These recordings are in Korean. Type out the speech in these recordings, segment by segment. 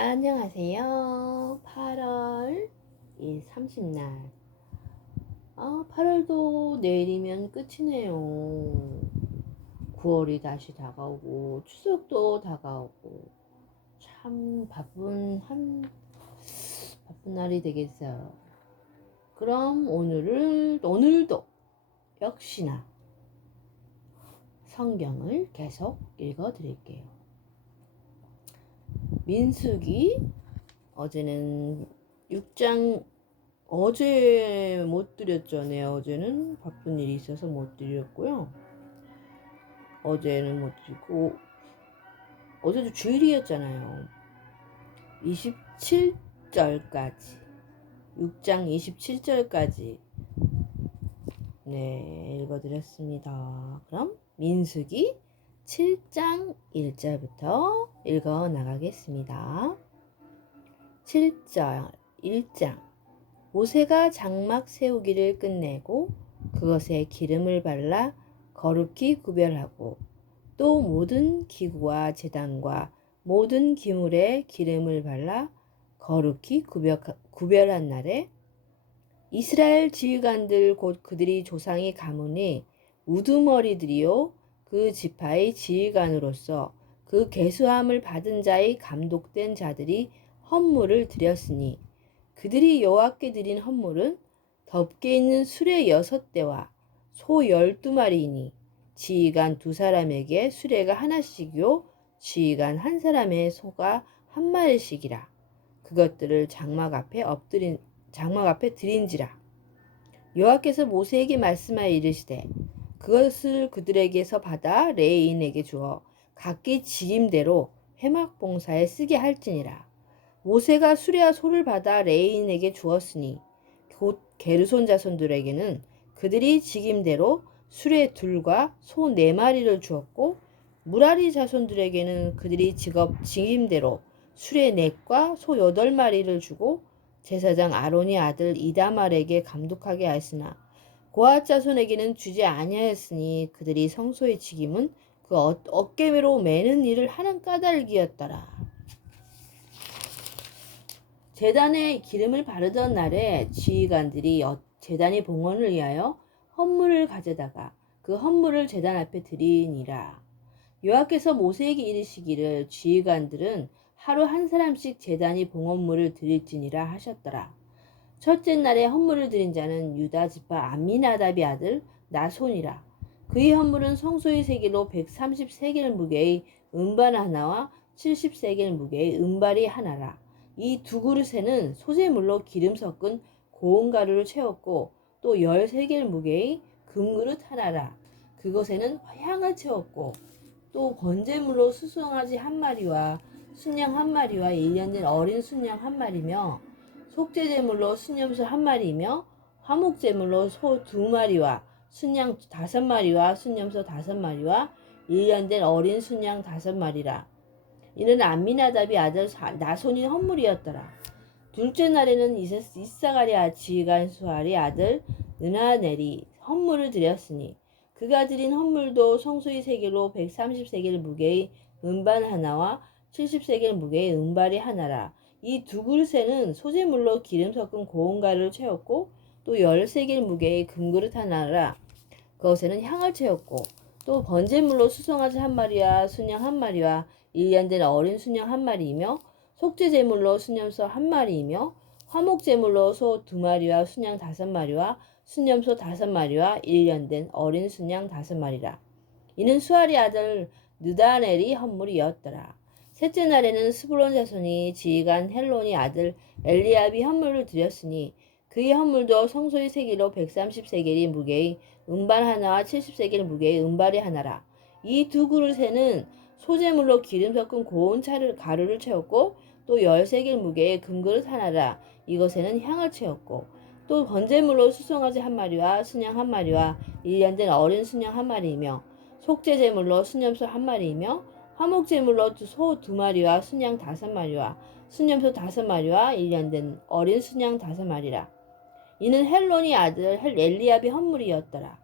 안녕하세요. 8월 30날. 8월도 내일이면 끝이네요. 9월이 다시 다가오고, 추석도 다가오고, 참 바쁜 날이 되겠어요. 그럼 오늘도 역시나 성경을 계속 읽어 드릴게요. 민수기, 어제는 6장, 어제 못 드렸죠. 네, 어제는 바쁜 일이 있어서 못 드렸고요. 어제는 못 드리고, 어제도 주일이었잖아요. 27절까지, 6장 27절까지, 네, 읽어드렸습니다. 그럼 민수기 7장 1절부터 읽어 나가겠습니다. 7절 1장. 모세가 장막 세우기를 끝내고 그것에 기름을 발라 거룩히 구별하고 또 모든 기구와 제단과 모든 기물에 기름을 발라 거룩히 구별한 날에 이스라엘 지휘관들 곧 그들이 조상의 가문의 우두머리들이요 그 지파의 지휘관으로서 그 계수함을 받은 자의 감독된 자들이 헌물을 드렸으니 그들이 여호와께 드린 헌물은 덮개 있는 수레 6대와 소 12마리이니 지휘관 2사람에게 수레가 하나씩이요 지휘관 1사람의 소가 1마리씩이라. 그것들을 장막 앞에 드린지라. 여호와께서 모세에게 말씀하여 이르시되 그것을 그들에게서 받아 레위인에게 주어 각기 직임대로 회막 봉사에 쓰게 할지니라. 모세가 수레와 소를 받아 레위인에게 주었으니 곧 게르손 자손들에게는 그들이 직임대로 수레 2과 소 4마리를 주었고 무라리 자손들에게는 그들이 직임대로 수레 4과 소 8마리를 주고 제사장 아론의 아들 이다말에게 감독하게 하였으나 고앗 자손에게는 주지 아니하였으니 그들이 성소의 직임은 그 어깨로 매는 일을 하는 까닭이었더라. 제단에 기름을 바르던 날에 지휘관들이 제단의 봉헌을 위하여 헌물을 가져다가 그 헌물을 제단 앞에 드리니라. 여호와께서 모세에게 이르시기를 지휘관들은 하루 1사람씩 제단의 봉헌물을 드릴지니라 하셨더라. 첫째 날에 헌물을 드린 자는 유다 지파 암미나답의 아들 나손이라. 그의 헌물은 성소의 세겔로 130세겔 무게의 은발 하나와 70세겔 무게의 은발이 하나라. 이 2그릇에는 소재물로 기름 섞은 고운 가루를 채웠고 또 10세겔 무게의 금그릇 하나라. 그것에는 향을 채웠고 또 번제물로 수송아지 1마리와 순양 1마리와 1년 된 어린 순양 1마리며 속죄제물로 순염소 1마리이며 화목제물로 소 2마리와 순양 5마리와 순염소 5마리와 1년 된 어린 순양 5마리라. 이는 암미나답의 아들 나손이 헌물이었더라. 둘째 날에는 이사가랴 지휘관 수알의 아들 느나넬이 헌물을 드렸으니 그가 드린 헌물도 성소의 세겔로 130세겔 무게의 은반 하나와 70세겔 무게의 은발이 하나라. 이 2그릇에는 소재물로 기름 섞은 고운 가루를 채웠고 또 10세겔 무게의 금그릇 하나라. 그것에는 향을 채웠고 또 번제물로 수송아지 1마리와 순양 1마리와 1년 된 어린 순양 1마리이며 속죄제물로 순염소 1마리이며 화목제물로 소 2마리와 순양 5마리와 순염소 5마리와 1년 된 어린 순양 5마리라. 이는 수알의 아들 느다넬이 헌물이었더라. 셋째 날에는 스불론 자손이 지휘관 헬론의 아들 엘리압이 헌물을 드렸으니 그의 헌물도 성소의 세겔로 130세겔이 무게의 은발 하나와 70세겔 무게의 은발이 하나라. 이 2그릇에는 소재물로 기름 섞은 고운 가루를 채웠고 또 10세겔 무게의 금그릇 하나라. 이것에는 향을 채웠고 또 번제물로 수송아지 1마리와 순양 1마리와 1년 된 어린 순양 1마리이며 속죄제물로 순염소 1마리이며 화목제물로 소 2마리와 순양 5마리와 순염소 5마리와 1년 된 어린 순양 5마리라. 이는 헬론의 아들 엘리압의 헌물이었더라.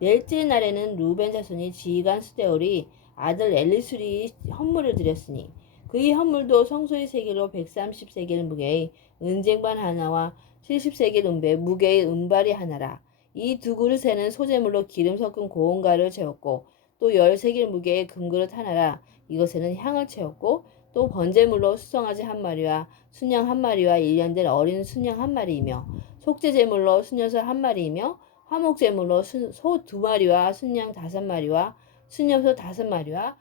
넷째 날에는 루벤 자손이 지휘관 스데올이 아들 엘리술이 헌물을 드렸으니 그의 헌물도 성소의 세겔로 130세겔 무게의 은쟁반 하나와 70세겔 은배 무게의 은발이 하나라. 이 두 그릇에는 소재물로 기름 섞은 고운가를 채웠고 또 10세겔 무게의 금그릇 하나라. 이것에는 향을 채웠고 또 번제물로 수송아지 한 마리와 순양 한 마리와 1년 된 어린 순양 한 마리이며 속죄제물로 순여소 한 마리이며 화목제물로 소 2마리와 순양 5마리와 순염소 5마리와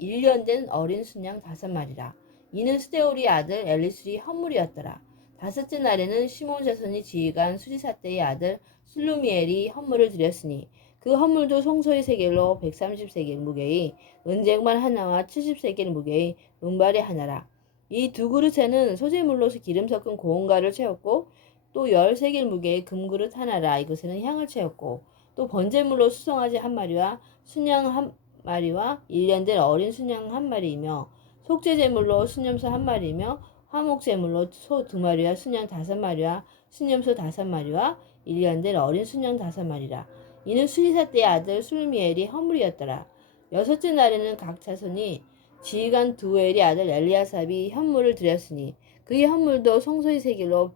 1년 된 어린 순양 5마리라. 이는 스데울의 아들 엘리술이 헌물이었더라. 다섯째 날에는 시몬 자손이 지휘관 수리사대의 아들 슬루미엘이 헌물을 드렸으니 그 헌물도 송소의 세겔로 130세겔 무게의 은쟁반 하나와 70세겔 무게의 은발이 하나라. 이 두 그릇에는 소재물로 기름 섞은 고운가를 채웠고 또 10세겔 무게의 금그릇 하나라. 이것에는 향을 채웠고 또 번제물로 수송아지 한 마리와 순양 한 마리와 1년 된 어린 순양 한 마리이며 속죄제물로 순염소 한 마리이며 화목제물로 소 2마리와 순양 5마리와 순염소 5마리와 1년 된 어린 순양 5마리라. 이는 수리사 때의 아들 술미엘이 헌물이었더라. 여섯째 날에는 각 자손이 지휘관 두엘의 아들 엘리아삽이 헌물을 드렸으니 그의 헌물도 성소의 세겔로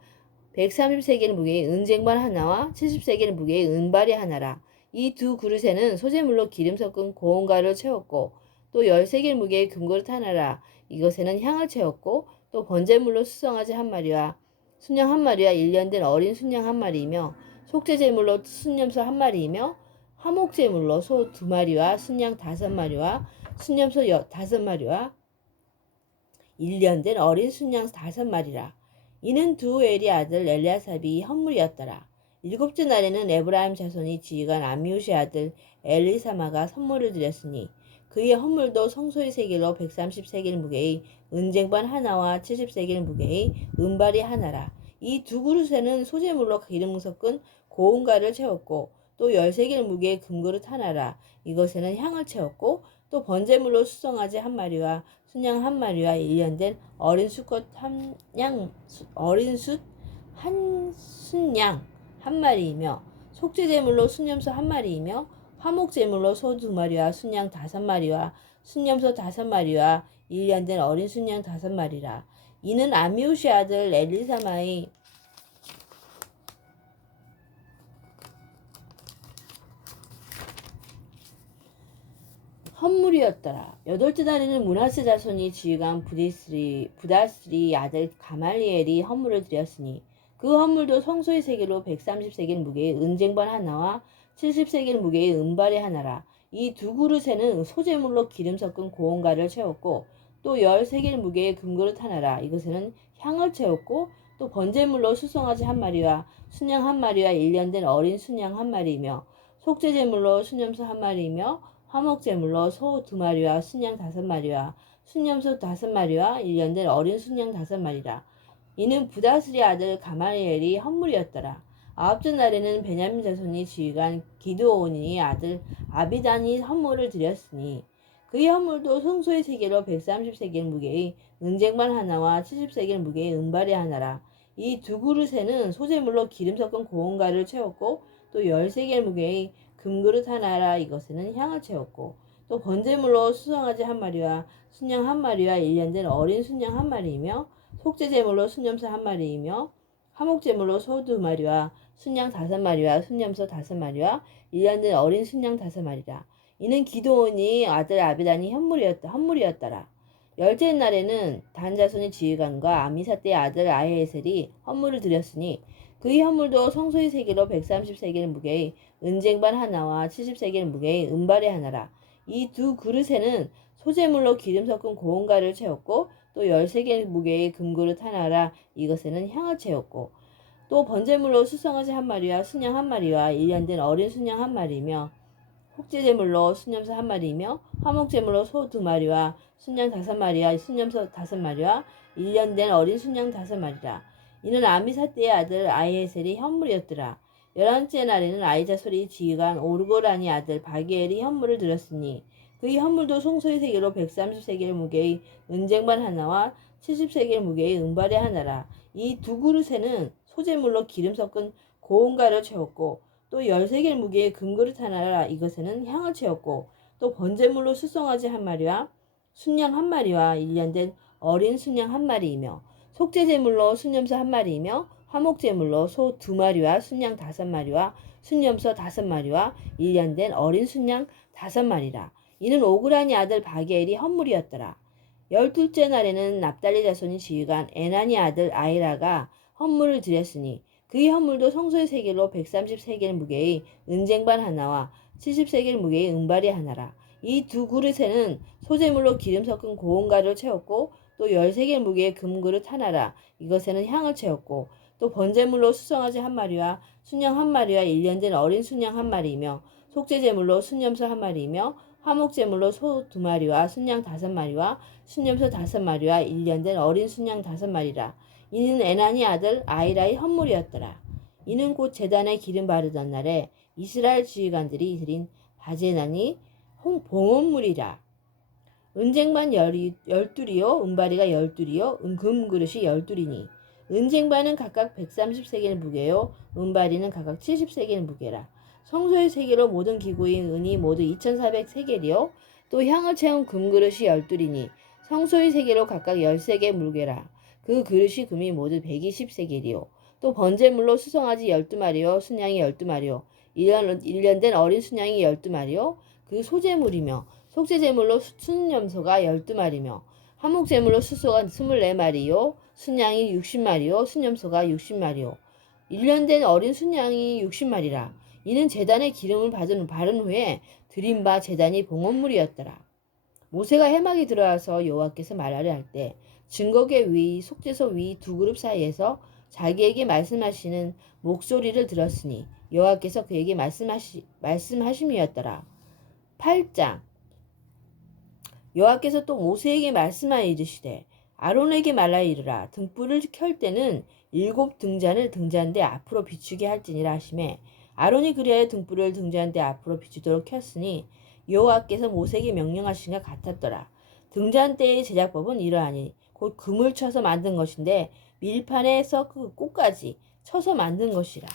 130세겔 무게의 은쟁반 하나와 70세겔 무게의 은발이 하나라. 이 두 그릇에는 소재물로 기름 섞은 고운가를 채웠고 또 10세겔 무게의 금그릇 하나라. 이것에는 향을 채웠고 또 번제물로 수송아지 한 마리와 순양 한 마리와 1년 된 어린 순양 한 마리이며 속죄제물로 순염소 한 마리이며 화목제물로 소 2마리와 순양 5마리와 순염소 5마리와 1년 된 어린 순양 5마리라. 이는 두엘의 아들 엘리아삽이 헌물이었더라. 일곱째 날에는 에브라임 자손이 지휘관 암미우시의 아들 엘리사마가 선물을 드렸으니 그의 헌물도 성소의 세겔로 130세겔 무게의 은쟁반 하나와 70세겔 무게의 은발이 하나라. 이 두 그릇에는 소재물로 기름 섞은 고운가를 채웠고 또 10세겔 무게의 금그릇 하나라. 이것에는 향을 채웠고 또 번제물로 수송아지 한 마리와 순양 한 마리와 1년 된 어린 숫 한 순양 한 마리이며 속죄제물로 순염소 한 마리이며 화목제물로 소 2마리와 순양 5마리와 순염소 5마리와 1년 된 어린 순양 5마리라. 이는 암미우시 아들 엘리사마의 헌물이었더라. 여덟째 날에는 므낫세 자손이 지휘관 부다스리 아들 가말리엘이 헌물을 드렸으니 그 헌물도 성소의 세겔로 130세겔 무게의 은쟁반 하나와 70세겔 무게의 은발이 하나라. 이 두 그릇에는 소재물로 기름 섞은 고운가를 채웠고 또 10세겔 무게의 금그릇 하나라. 이것에는 향을 채웠고 또 번제물로 수송아지 한 마리와 순양 한 마리와 1년 된 어린 순양 한 마리이며 속죄제물로 순염소 한 마리이며 화목제물로 소 2마리와 순양 5마리와 순염소 5마리와 1년 된 어린 순양 5마리라. 이는 부다스리 아들 가말리엘이 헌물이었더라. 아홉째 날에는 베냐민 자손이 지휘관 기드온의 아들 아비단이 헌물을 드렸으니 그의 헌물도 성소의 세겔로 130세겔 무게의 은쟁반 하나와 70세겔 무게의 은발이 하나라. 이 두 그릇에는 소재물로 기름 섞은 고운가를 채웠고 또 10세겔 무게의 금그릇 하나라. 이것에는 향을 채웠고 또 번제물로 수송아지 한 마리와 순양 한 마리와 1년 된 어린 순양 한 마리이며 속죄제물로 순염소 한 마리이며 화목제물로 소 2마리와 순양 5마리와 순염소 5마리와 1년 된 어린 순양 5마리라. 이는 기드온이 아들 아비단이 헌물이었더라. 열째 날에는 단 자손의 지휘관과 아미사떼의 아들 아히에셀이 헌물을 드렸으니 그의 헌물도 성소의 세겔로 130세겔 무게의 은쟁반 하나와 70세겔 무게의 은발이 하나라. 이 두 그릇에는 소재물로 기름 섞은 고운가를 채웠고 또 10세겔 무게의 금그릇 하나라. 이것에는 향을 채웠고 또 번제물로 수송아지 한 마리와 순양 한 마리와 1년 된 어린 순양 한 마리이며 속죄제물로 순염소 한 마리이며 화목제물로 소 2마리와 순양 5마리와 순염소 5마리와 1년 된 어린 순양 5마리라. 이는 아미사떼의 아들 아히에셀이 헌물이었더라. 11째 날에는 아이자솔이 지휘관 오르고라니 아들 바기엘이 헌물을 드렸으니 그의 헌물도 송소의 세겔로 130세겔 무게의 은쟁반 하나와 70세겔 무게의 은발이 하나라. 이 두 그릇에는 소재물로 기름 섞은 고운가를 채웠고 또 10세겔 무게의 금그릇 하나라. 이것에는 향을 채웠고 또 번제물로 수송아지 한 마리와 순양 한 마리와 1년 된 어린 순양 한 마리이며 속죄제물로 순염소 한 마리이며 화목제물로 소 2마리와 순양 5마리와 순염소 5마리와 1년 된 어린 순양 5마리라. 이는 오그라니 아들 바게엘이 헌물이었더라. 12째 날에는 납달리 자손이 지휘관 에나니 아들 아이라가 헌물을 드렸으니 그의 헌물도 성소의 세겔로 130세겔 무게의 은쟁반 하나와 70세겔 무게의 은발이 하나라. 이 두 그릇에는 소재물로 기름 섞은 고운 가루를 채웠고 또 10세겔 무게의 금그릇 하나라. 이것에는 향을 채웠고 또 번제물로 수송아지 한 마리와 순양 한 마리와 1년 된 어린 순양 한 마리이며 속죄제물로 순염소 한 마리이며 화목제물로 소 2마리와 순양 5마리와 순염소 5마리와 1년 된 어린 순양 5마리라. 이는 에나니 아들 아이라의 헌물이었더라. 이는 곧 제단에 기름 바르던 날에 이스라엘 지휘관들이 드린 바제나니 봉헌물이라. 은쟁반 12이요 은바리가 12이요 금그릇이 12이니 은쟁반은 각각 130세겔 무게요 은바리는 각각 70세겔 무게라. 성소의 세계로 모든 기구의 은이 모두 2400세겔이요 또 향을 채운 금그릇이 12이니 성소의 세계로 각각 10세겔 무게라. 그 그릇이 금이 모두 120세겔이요 또 번제물로 수송아지 12마리요 순양이 12마리요 1년 된 어린 순양이 12마리요 그 소제물이며 속죄제물로 순염소가 12마리며 화목제물로 수소가 24마리요 순양이 60마리요 순염소가 60마리요 1년 된 어린 순양이 60마리라. 이는 제단에 기름을 바른 후에 드린 바 제단이 봉헌물이었더라. 모세가 해막이 들어와서 여호와께서 말하려 할 때 증거계 위 속죄소 위 두 그룹 사이에서 자기에게 말씀하시는 목소리를 들었으니 여호와께서 그에게 말씀하심이었더라. 8장 여호와께서 또 모세에게 말씀하여 이르시되 아론에게 말하여 이르라. 등불을 켤 때는 7 등잔을 등잔대 앞으로 비추게 할지니라 하시매 아론이 그리하여 등불을 등잔대 앞으로 비추도록 켰으니 여호와께서 모세에게 명령하신 것 같았더라. 등잔대의 제작법은 이러하니 곧 금을 쳐서 만든 것인데 밀판에서 그 꽃까지 쳐서 만든 것이라.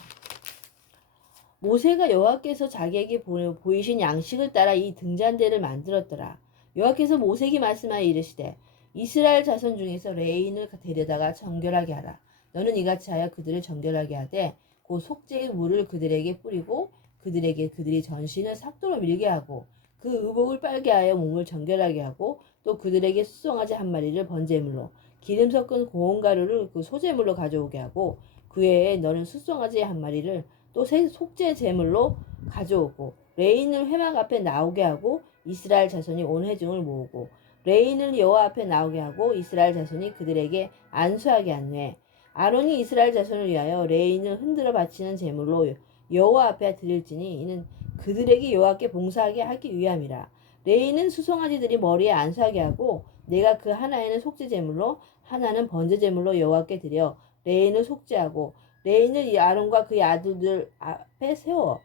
모세가 여호와께서 자기에게 보이신 양식을 따라 이 등잔대를 만들었더라. 여호와께서 모세에게 말씀하여 이르시되 이스라엘 자손 중에서 레인을 데려다가 정결하게 하라. 너는 이같이 하여 그들을 정결하게 하되 곧 속죄의 물을 그들에게 뿌리고 그들이 전신을 삭도로 밀게 하고 그 의복을 빨게 하여 몸을 정결하게 하고 또 그들에게 수송아지 한 마리를 번제물로 기름 섞은 고운 가루를 그 소제물로 가져오게 하고 그 외에 너는 수송아지 한 마리를 또 속죄 제물로 가져오고 레인을 회막 앞에 나오게 하고 이스라엘 자손이 온 회중을 모으고 레인을 여호와 앞에 나오게 하고 이스라엘 자손이 그들에게 안수하게 한 후에 아론이 이스라엘 자손을 위하여 레인을 흔들어 바치는 제물로 여호와 앞에 드릴지니 이는 그들에게 여호와께 봉사하게 하기 위함이라. 레인은 수송아지들이 머리에 안수하게 하고 내가 그 하나에는 속죄 제물로 하나는 번제 제물로 여호와께 드려 레인을 속죄하고 레인을 이 아론과 그의 아들들 앞에 세워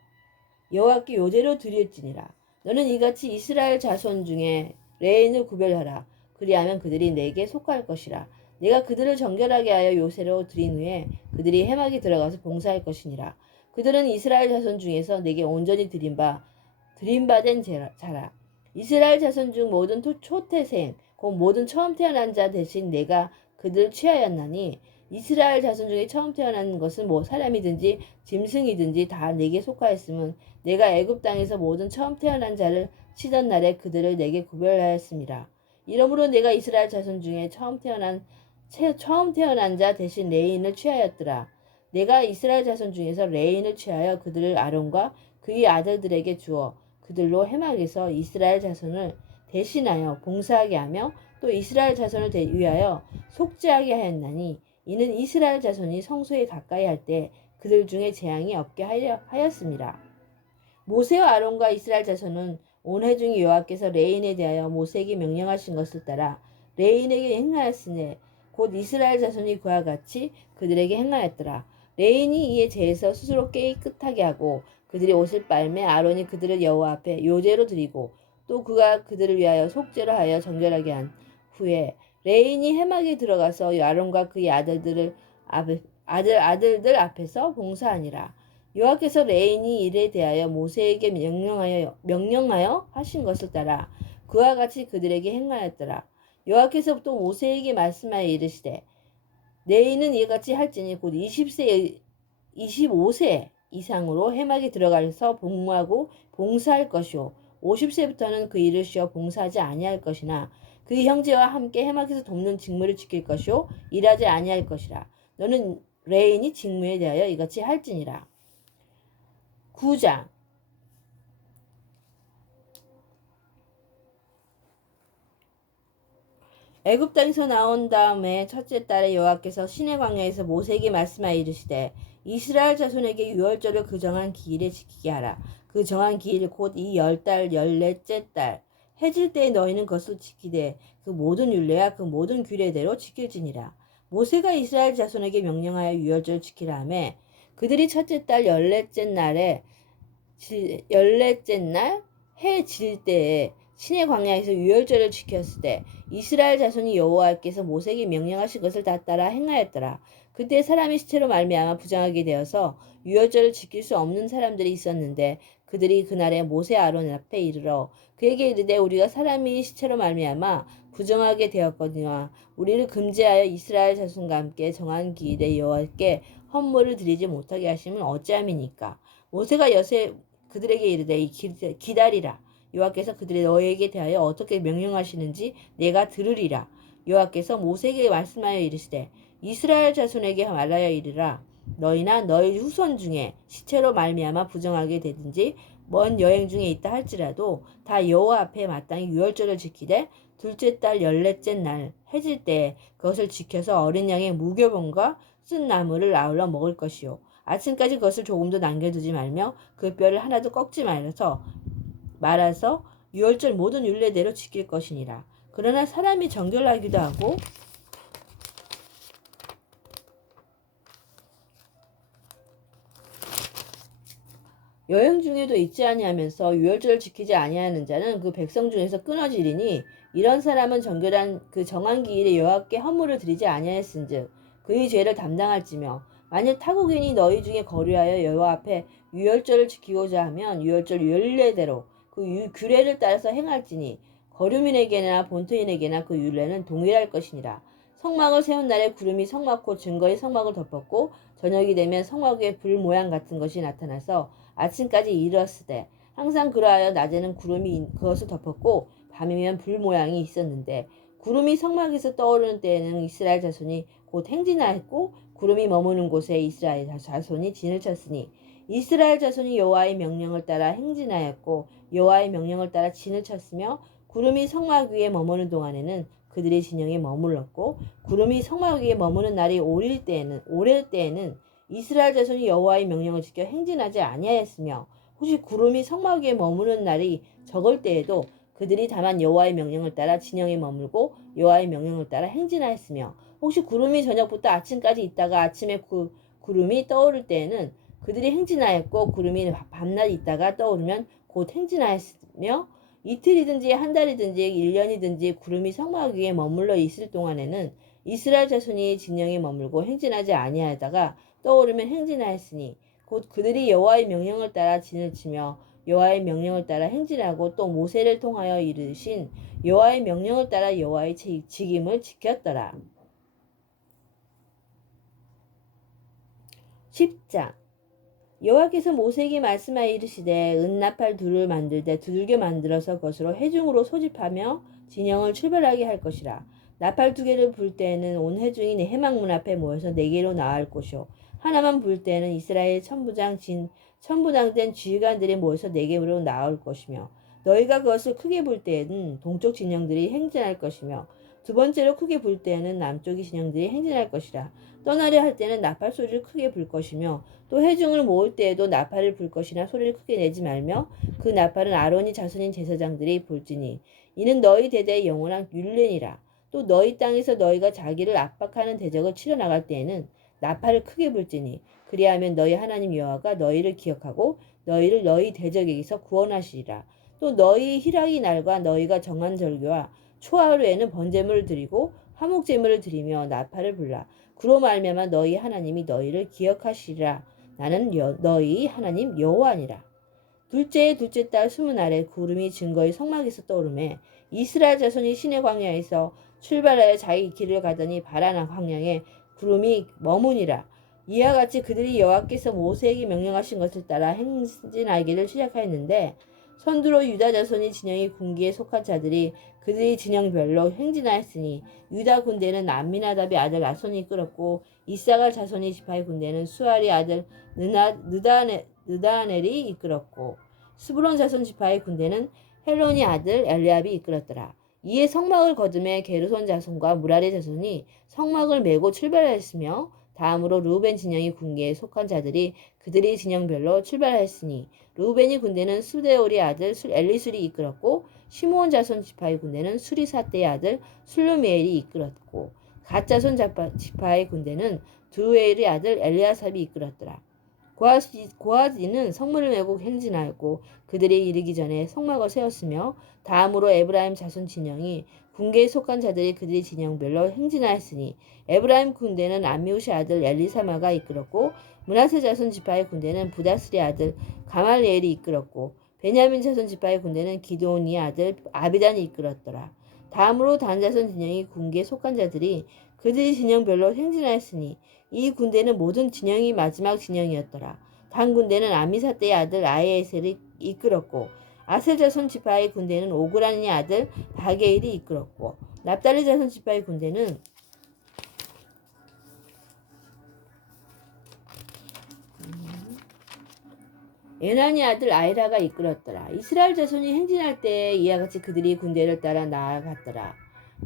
여호와께 요제로 드릴지니라. 너는 이같이 이스라엘 자손 중에 레인을 구별하라. 그리하면 그들이 내게 속할 것이라. 내가 그들을 정결하게 하여 요새로 드린 후에 그들이 해막에 들어가서 봉사할 것이니라. 그들은 이스라엘 자손 중에서 내게 온전히 드림받은 자라. 이스라엘 자손 중 모든 초태생 곧 모든 처음 태어난 자 대신 내가 그들을 취하였나니 이스라엘 자손 중에 처음 태어난 것은 사람이든지 짐승이든지 다 내게 속하였음은 내가 애굽 땅에서 모든 처음 태어난 자를 치던 날에 그들을 내게 구별하였습니다. 이러므로 내가 이스라엘 자손 중에 처음 태어난 자 대신 레인을 취하였더라. 내가 이스라엘 자손 중에서 레인을 취하여 그들을 아론과 그의 아들들에게 주어 그들로 해막에서 이스라엘 자손을 대신하여 봉사하게 하며 또 이스라엘 자손을 위하여 속죄하게 하였나니 이는 이스라엘 자손이 성소에 가까이 할 때 그들 중에 재앙이 없게 하였습니다. 모세와 아론과 이스라엘 자손은 온 회중이 여호와께서 레인에 대하여 모세에게 명령하신 것을 따라 레인에게 행하였으니 곧 이스라엘 자손이 그와 같이 그들에게 행하였더라. 레인이 이에 제에서 스스로 깨끗하게 하고 그들이 옷을 빨매 아론이 그들을 여호와 앞에 요제로 드리고 또 그가 그들을 위하여 속죄로 하여 정결하게 한 후에 레인이 해막에 들어가서 아론과 그의 아들들 앞에서 봉사하니라. 여호와께서 레인이 일에 대하여 모세에게 명령하여 하신 것을 따라 그와 같이 그들에게 행하였더라. 여호와께서 또 모세에게 말씀하여 이르시되 너희는 이같이 할지니 곧 25세 이상으로 해막에 들어가서 복무하고 봉사할 것이요 50세부터는 그 일을 쉬어 봉사하지 아니할 것이나 그 형제와 함께 해막에서 돕는 직무를 지킬 것이요 일하지 아니할 것이라. 너는 레인이 직무에 대하여 이같이 할지니라. 9장. 애굽 땅에서 나온 다음에 첫째 달에 여호와께서 시내 광야에서 모세에게 말씀하여 이르시되 이스라엘 자손에게 유월절을 그 정한 기일에 지키게 하라. 그 정한 기일 곧 이 10달 14째 달 해질 때에 너희는 그것을 지키되 그 모든 율례와 그 모든 규례대로 지킬지니라. 모세가 이스라엘 자손에게 명령하여 유월절을 지키라 하매 그들이 첫째 달 14째 날에 14째 날 해 질 때에 시내 광야에서 유월절을 지켰을 때 이스라엘 자손이 여호와께서 모세에게 명령하신 것을 다 따라 행하였더라. 그때 사람이 시체로 말미암아 부정하게 되어서 유월절을 지킬 수 없는 사람들이 있었는데 그들이 그날에 모세 아론 앞에 이르러 그에게 이르되 우리가 사람이 시체로 말미암아 부정하게 되었거니와 우리를 금지하여 이스라엘 자손과 함께 정한 기일에 여호와께 헌물을 드리지 못하게 하심은 어찌함이니까. 모세가 그들에게 이르되 기다리라. 여호와께서 그들이 너희에게 대하여 어떻게 명령하시는지 내가 들으리라. 여호와께서 모세에게 말씀하여 이르시되 이스라엘 자손에게 말하여 이르라. 너희나 너희 후손 중에 시체로 말미암아 부정하게 되든지 먼 여행 중에 있다 할지라도 다 여호와 앞에 마땅히 유월절을 지키되 둘째 달 14째 날 해질 때에 그것을 지켜서 어린 양의 무교병과 쓴 나물을 아울러 먹을 것이요 아침까지 그것을 조금도 남겨두지 말며 그 뼈를 하나도 꺾지 말아서 유월절 모든 율례대로 지킬 것이니라. 그러나 사람이 정결하기도 하고 여행 중에도 있지 아니하면서 유월절을 지키지 아니하는 자는 그 백성 중에서 끊어지리니 이런 사람은 정결한 그 정한 기일에 여호와께 헌물을 드리지 아니하였은즉 그의 죄를 담당할지며 만일 타국인이 너희 중에 거류하여 여호와 앞에 유월절을 지키고자 하면 유월절 율례대로 그 규례를 따라서 행할지니 거류민에게나 본토인에게나 그 율례는 동일할 것이니라. 성막을 세운 날에 구름이 성막 곧 증거의 성막을 덮었고 저녁이 되면 성막 위에 불 모양 같은 것이 나타나서 아침까지 이르렀으되 항상 그러하여 낮에는 구름이 그것을 덮었고 밤이면 불 모양이 있었는데 구름이 성막에서 떠오르는 때에는 이스라엘 자손이 곧 행진하였고 구름이 머무는 곳에 이스라엘 자손이 진을 쳤으니 이스라엘 자손이 여호와의 명령을 따라 행진하였고 여호와의 명령을 따라 진을 쳤으며 구름이 성막 위에 머무는 동안에는 그들의 진영에 머물렀고 구름이 성막 위에 머무는 날이 오릴 때에는 이스라엘 자손이 여호와의 명령을 지켜 행진하지 아니하였으며 혹시 구름이 성막 위에 머무는 날이 적을 때에도 그들이 다만 여호와의 명령을 따라 진영에 머물고 여호와의 명령을 따라 행진하였으며 혹시 구름이 저녁부터 아침까지 있다가 아침에 구름이 떠오를 때에는 그들이 행진하였고 구름이 밤낮 있다가 떠오르면 곧 행진하였으며 이틀이든지 한 달이든지 1년이든지 구름이 성막 위에 머물러 있을 동안에는 이스라엘 자손이 진영에 머물고 행진하지 아니하다가 떠오르면 행진하였으니 곧 그들이 여호와의 명령을 따라 진을 치며 여호와의 명령을 따라 행진하고 또 모세를 통하여 이르신 여호와의 명령을 따라 여호와의 직임을 지켰더라. 10장. 여호와께서 모세에게 말씀하여 이르시되 은나팔 둘을 만들되 두들겨 만들어서 그것으로 회중으로 소집하며 진영을 출발하게 할 것이라. 나팔 2개를 불 때에는 온 회중이 내 해막문 앞에 모여서 4개로 나아갈 것이요 하나만 불 때에는 이스라엘 천부장된 지휘관들이 모여서 4개로 나올 것이며 너희가 그것을 크게 불 때에는 동쪽 진영들이 행진할 것이며 두 번째로 크게 불 때에는 남쪽의 진영들이 행진할 것이라. 떠나려 할 때는 나팔 소리를 크게 불 것이며 또 회중을 모을 때에도 나팔을 불 것이나 소리를 크게 내지 말며 그 나팔은 아론이 자손인 제사장들이 불지니 이는 너희 대대의 영원한 율례니라. 또 너희 땅에서 너희가 자기를 압박하는 대적을 치러 나갈 때에는 나팔을 크게 불지니 그리하면 너희 하나님 여호와가 너희를 기억하고 너희를 너희 대적에게서 구원하시리라. 또 너희 희락의 날과 너희가 정한 절기와 초하루에는 번제물을 드리고 화목제물을 드리며 나팔을 불라. 그로 말미암아 너희 하나님이 너희를 기억하시리라. 나는 너희 하나님 여호와니라. 둘째 달 20날에 구름이 증거의 성막에서 떠오르매 이스라엘 자손이 시내 광야에서 출발하여 자기 길을 가더니 바라나 광야에 구름이 머무니라. 이와 같이 그들이 여호와께서 모세에게 명령하신 것을 따라 행진하기를 시작하였는데 선두로 유다 자손이 진영이 군기에 속한 자들이 그들이 진영별로 행진하였으니 유다 군대는 암미나답의 아들 나손이 이끌었고 이사갈 자손이 지파의 군대는 수알의 아들 느다넬이 이끌었고 스불론 자손 지파의 군대는 헬론의 아들 엘리압이 이끌었더라. 이에 성막을 거두매 게르손 자손과 무라리 자손이 성막을 메고 출발하였으며 다음으로 르우벤 진영의 군기에 속한 자들이 그들이 진영별로 출발하였으니 르우벤의 군대는 수데올의 아들 엘리술이 이끌었고 시므온 자손 지파의 군대는 수리사떼의 아들 술루미엘이 이끌었고 갓 자손 지파의 군대는 두루엘의 아들 엘리아삽이 이끌었더라. 고하지는 성문을 메고 행진하였고 그들이 이르기 전에 성막을 세웠으며 다음으로 에브라임 자손 진영이 군계에 속한 자들이 그들이 진영별로 행진하였으니 에브라임 군대는 암미우시 아들 엘리사마가 이끌었고 므낫세 자손 지파의 군대는 부다스리 아들 가말리엘이 이끌었고 베냐민 자손 지파의 군대는 기드온이 아들 아비단이 이끌었더라. 다음으로 단 자손 진영이 군계에 속한 자들이 그들이 진영별로 행진하였으니 이 군대는 모든 진영이 마지막 진영이었더라. 단 군대는 아미사떼의 아들 아이에셀이 이끌었고 아셀 자손 지파의 군대는 오그라니 아들 바게일이 이끌었고 납달리 자손 지파의 군대는 에나니 아들 아이라가 이끌었더라. 이스라엘 자손이 행진할 때 이와 같이 그들이 군대를 따라 나아갔더라.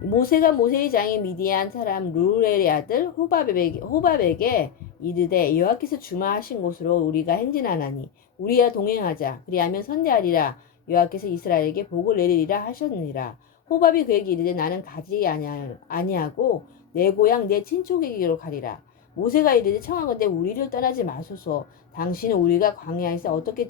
모세가 모세의 장인 미디안 사람 루엘의 아들 호밥에게 이르되 여호와께서 주마하신 곳으로 우리가 행진하나니 우리와 동행하자. 그리하면 선대하리라. 여호와께서 이스라엘에게 복을 내리리라 하셨느니라. 호밥이 그에게 이르되 나는 가지 아니하고 내 고향 내 친족에게로 가리라. 모세가 이르되 청하건대 우리를 떠나지 마소서. 당신은 우리가 광야에서 어떻게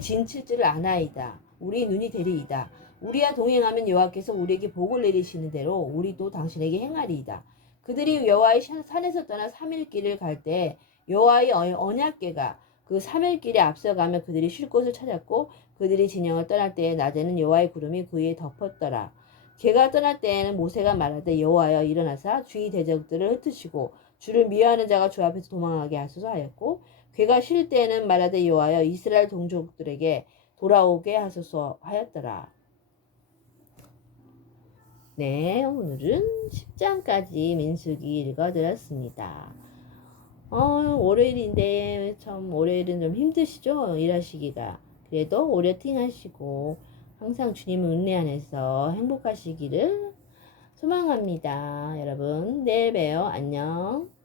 진칠지를 아나이다. 우리 눈이 되리이다. 우리와 동행하면 여호와께서 우리에게 복을 내리시는 대로 우리도 당신에게 행하리이다. 그들이 여호와의 산에서 떠나 3일 길을 갈 때 여호와의 언약궤가 그 3일 길에 앞서가며 그들이 쉴 곳을 찾았고 그들이 진영을 떠날 때에 낮에는 여호와의 구름이 그 위에 덮었더라. 걔가 떠날 때에는 모세가 말하되 여호와여 일어나사 주의 대적들을 흩으시고 주를 미워하는 자가 주 앞에서 도망하게 하소서 하였고 걔가 쉴 때에는 말하되 여호와여 이스라엘 동족들에게 돌아오게 하소서 하였더라. 네, 오늘은 10장까지 민수기 읽어드렸습니다. 월요일인데 참 월요일은 좀 힘드시죠? 일하시기가. 그래도 오래팅 하시고 항상 주님 은혜 안에서 행복하시기를 소망합니다. 여러분 내일 봬요. 안녕.